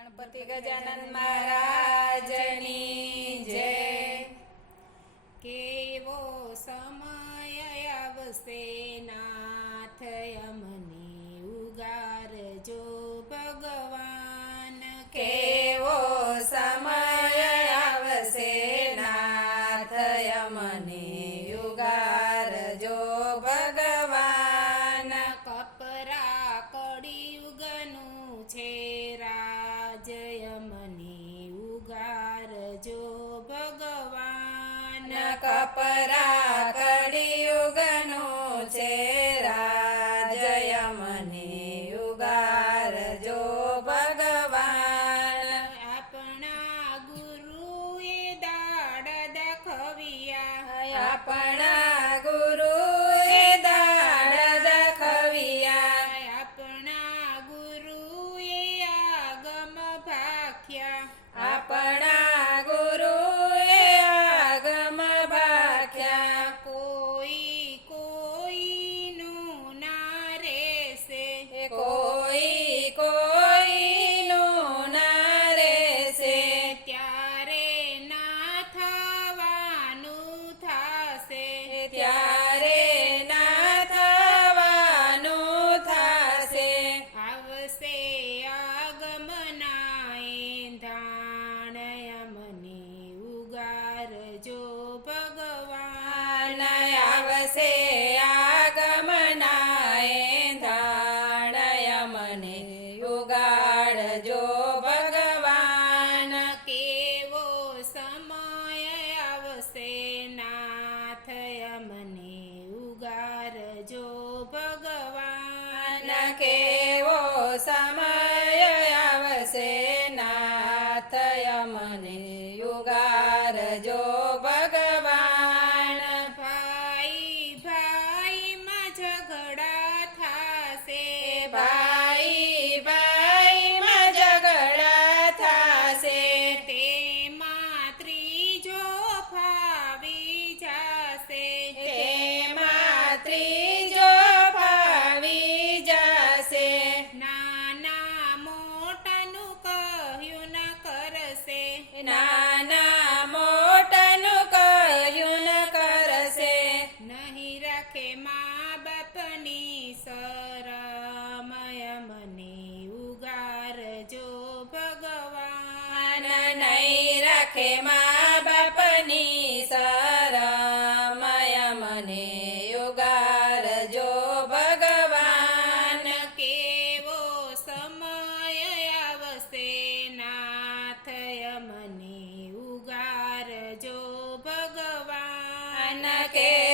ગણપતિ ગજાનંદ મહારાજની જય. કેવો સમય આવશે? yo રાખે મા બાપની સરમય મને ઉગારજો ભગવાન. નહીં રાખે મા બાપની સરમય મને ઉગારજો ભગવાન. કેવો સમય આવશે નાથય મને ઉગારજો ભગવાન. કે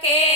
que